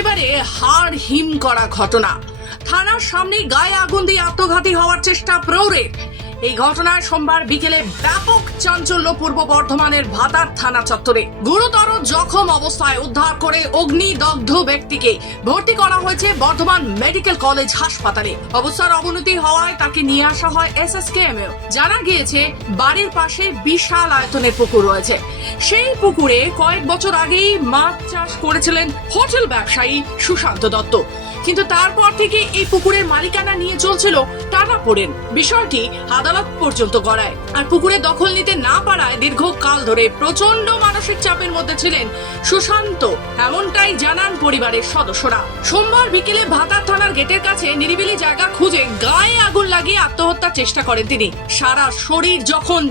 একেবারে হাড় হিম করা ঘটনা। থানার সামনে গায়ে আগুন দিয়ে আত্মঘাতী হওয়ার চেষ্টা প্রৌঢ়ের। এই ঘটনায় সোমবার বিকেলে ব্যাপক চাঞ্চল্য পূর্ব বর্ধমানের ভাতার থানা চত্বরে। গুরুতর জখম অবস্থায় উদ্ধার করে অগ্নিদগ্ধ ব্যক্তিকে ভর্তি করা হয়েছে বর্ধমান মেডিকেল কলেজ হাসপাতালে। অবস্থার অবনতি হওয়ায় তাকে নিয়ে আসা হয় এসএসকেএমে। জানা গিয়েছে বাড়ির পাশে বিশাল আয়তনের পুকুর রয়েছে। সেই পুকুরে কয়েক বছর আগেই মাছ চাষ করেছিলেন হোটেল ব্যবসায়ী সুশান্ত দত্ত, কিন্তু তারপর থেকে এই পুকুরের মালিকানা নিয়ে চলছিল টানাপোড়েন। বিষয়টি আদালত পর্যন্ত গড়ায়। আর পুকুরে দখল নিতে না পারায় দীর্ঘকাল ধরে প্রচন্ড মানসিক চাপের মধ্যে ছিলেন সুশান্ত, এমনটাই জানান পরিবারের সদস্যরা। সোমবার বিকেলে ভাতার থানার গেটের কাছে নিরিবিলি জায়গা খুঁজে গায়ে আগুন লাগিয়ে আত্মহত্যার চেষ্টা করেন তিনি। সারা শরীর যখন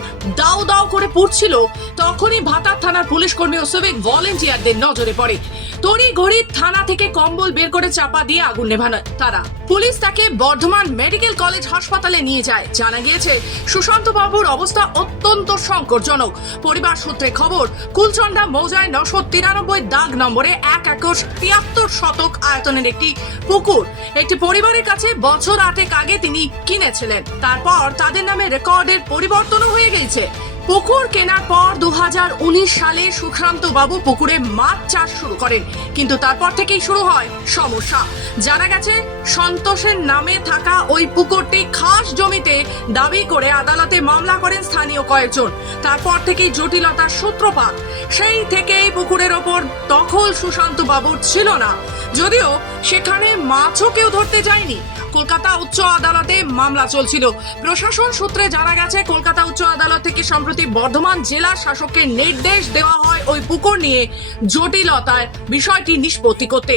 দাউ দাউ করে পুড়ছিল, তখনই ভাতার থানার পুলিশ কর্মী ও সিভিক ভলেন্টিয়ারদের নজরে পড়ে। তড়িঘড়ি থানা থেকে কম্বল বের করে চাপা দিয়ে আগুন নেভানো তারা। পুলিশ তাকে বর্ধমান মেডিকেল কলেজ হাসপাতালে নিয়ে যায়। জানা গিয়েছে সুশান্ত বাবুর অবস্থা অত্যন্ত সংকটজনক। পরিবার সূত্রে খবর, কুলচন্ডা মৌজায় 993 দাগ নম্বরে 1 একর 73 শতক আয়তনের একটি পুকুর একটি পরিবারের কাছে বছর 8 আগে তিনি কিনেছিলেন। তারপর তাদের নামে রেকর্ডের পরিবর্তনও হয়ে গেছে। পুকুর কেনার পর 2019 সালে সুশান্ত বাবু পুকুরে মাছ চাষ শুরু করেন, কিন্তু তারপর থেকেই শুরু হয় সমস্যা। জানা গেছে সন্তোষের নামে থাকা ওই পুকুরটি খাস জমিতে দাবি করে আদালতে মামলা করেন স্থানীয় কয়েকজন। তারপর থেকেই জটিলতার সূত্রপাত। সেই থেকেই পুকুরের ওপর দখল সুশান্ত বাবুর ছিল না, যদিও সেখানে মাছও কেউ ধরতে যায়নি। কলকাতা উচ্চ আদালতে মামলা চলছিল। প্রশাসন সূত্রে জানা গেছে কলকাতা উচ্চ আদালত থেকে সম্প্রতি বর্ধমান জেলা শাসককে নির্দেশ দেওয়া হয় ওই পুকুর নিয়ে জটিলতার বিষয়টি নিষ্পত্তি করতে।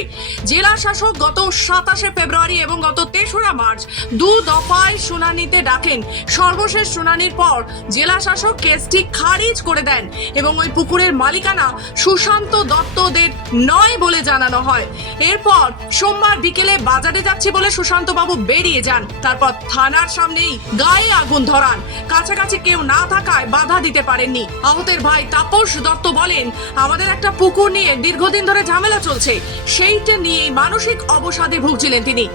জেলা শাসক গত 27 ফেব্রুয়ারি এবং গত 3রা মার্চ 2 দফায় শুনানিতে ডাকেন। সর্বশেষ শুনানির পর জেলা শাসক কেসটি খারিজ করে দেন এবং ওই পুকুরের মালিকানা সুশান্ত দত্তদের নয় বলে জানানো হয়। এরপর সোমবার বিকেলে বাজারে যাচ্ছি বলে সুশান্ত বাবু বেরিয়ে যান। তারপর থানার সামনেই গায়ে আগুন ধরান। কাছাকাছি কেউ না থাকায় বাধা দিতে পারেননি। আহতের ভাই তাপস দত্ত বলেন, আমাদের একটা পুকুর নিয়ে দীর্ঘদিন ধরে ঝামেলা চলছে, সেইটা নিয়ে মানসিক অবসাদে ভুগছিলেন তিনি।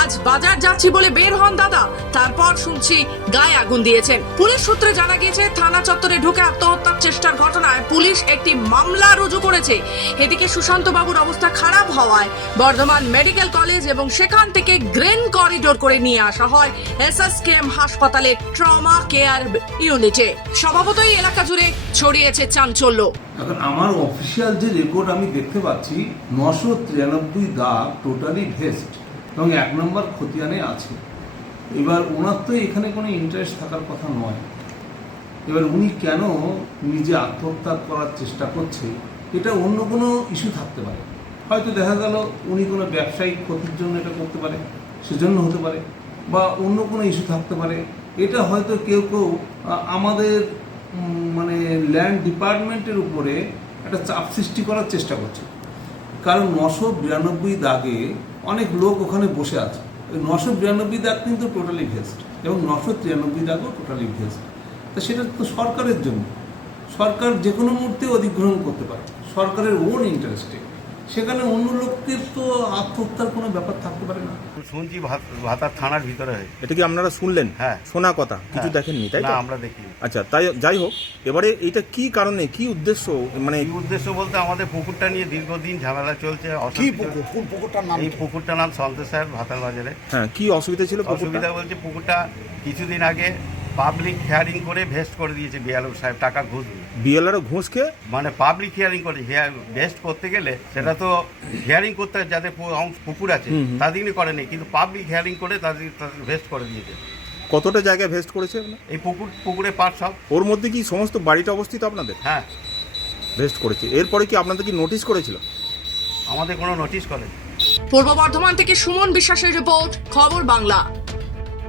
আজ বাজার যাচ্ছি বলে বের হন দাদা, তারপর শুনছি গায়ে আগুন দিয়েছেন। পুলিশ সূত্রে জানা গিয়েছে থানা চত্বরে ঢুকে আত্মহত্যার চেষ্টার ঘটনায় পুলিশ একটি মামলা রুজু করেছে। এদিকে সুশান্ত বাবুর অবস্থা খারাপ হওয়ায় বর্ধমান মেডিকেল কলেজ এবং সেখান থেকে গ্রেন করিডোর করে নিয়ে আসা হয় এসএসকেএম হাসপাতালে ট্রমা কেয়ার ইউনিটে। স্বভাবতই এলাকা জুড়ে ছড়িয়েছে চাঞ্চল্য। এখন আমার অফিসিয়াল যে রেকর্ড আমি দেখতে পাচ্ছি 993 দাগ টোটালি ভেস্ট এবং 1 নম্বর খতিয়ানে আছে। এবার ওনার তো এখানে কোনো ইন্টারেস্ট থাকার কথা নয়। এবার উনি কেন নিজে আত্মহত্যা করার চেষ্টা করছে, এটা অন্য কোনো ইস্যু থাকতে পারে। হয়তো দেখা গেল উনি কোনো ব্যবসায়িক ক্ষতির জন্য এটা করতে পারে, সেজন্য হতে পারে, বা অন্য কোনো ইস্যু থাকতে পারে। এটা হয়তো কেউ কেউ আমাদের মানে ল্যান্ড ডিপার্টমেন্টের উপরে একটা চাপ সৃষ্টি করার চেষ্টা করছে। কারণ 992 দাগে অনেক লোক ওখানে বসে আছে। ওই 992 দাগ কিন্তু টোটালি ভেস্ট এবং 993 দাগও টোটালি ভেস্ট। তা সেটা তো সরকারের জন্য, সরকার যে কোনো মুহূর্তে অধিগ্রহণ করতে পারে সরকারের ওন ইন্টারেস্টে। সেখানে অন্য লোকের তো আত্মহত্যার কোনো ব্যাপার থাকতে পারে না। শুনছি ভাতার থানার ভিতরে। এটা কি আপনারা শুনলেন? হ্যাঁ, শোনা কথা, কিছু দেখেননি তাই না? তো আমরা দেখি। আচ্ছা, তাই যাই হোক, এবারে এটা কি কারণে, কি উদ্দেশ্য, মানে এই উদ্দেশ্য বলতে আমাদের পুকুরটা নিয়ে দীর্ঘদিন ঝামেলা চলছে। কি পুকুর? কোন পুকুরটার নাম? এই পুকুরটার নাম সন্তোষ সাহেব ভাতার বাজারে। হ্যাঁ, কি অসুবিধা ছিল? অসুবিধা বলছে পুকুরটা কিছুদিন আগে পাবলিক হিয়ারিং করে ভেস্ট করে দিয়েছে বিএলও সাহেব, টাকা ঘুষ দিয়ে। বিএলআরও ঘুষকে মানে পাবলিক হিয়ারিং করে ভেস্ট করতে গেলে সেটা তো হিয়ারিং করতে হয়, যাদের পুকুর আছে তাদেরই করেনি, কিন্তু পাবলিক হিয়ারিং করে তাদের ভেস্ট করে দিয়েছে। কতটা জায়গায় ভেস্ট করেছে? এই পুকুরে পার সব। ওর মধ্যে কি সমস্ত বাড়িটা অবস্থিত আপনাদের? হ্যাঁ, ভেস্ট করেছে। এরপরে কি আপনাদের কি নোটিশ করেছিল? আমাদের কোনো নোটিশ করে। পূর্ব বর্ধমান থেকে সুমন বিশ্বাসের রিপোর্ট, খবর বাংলা।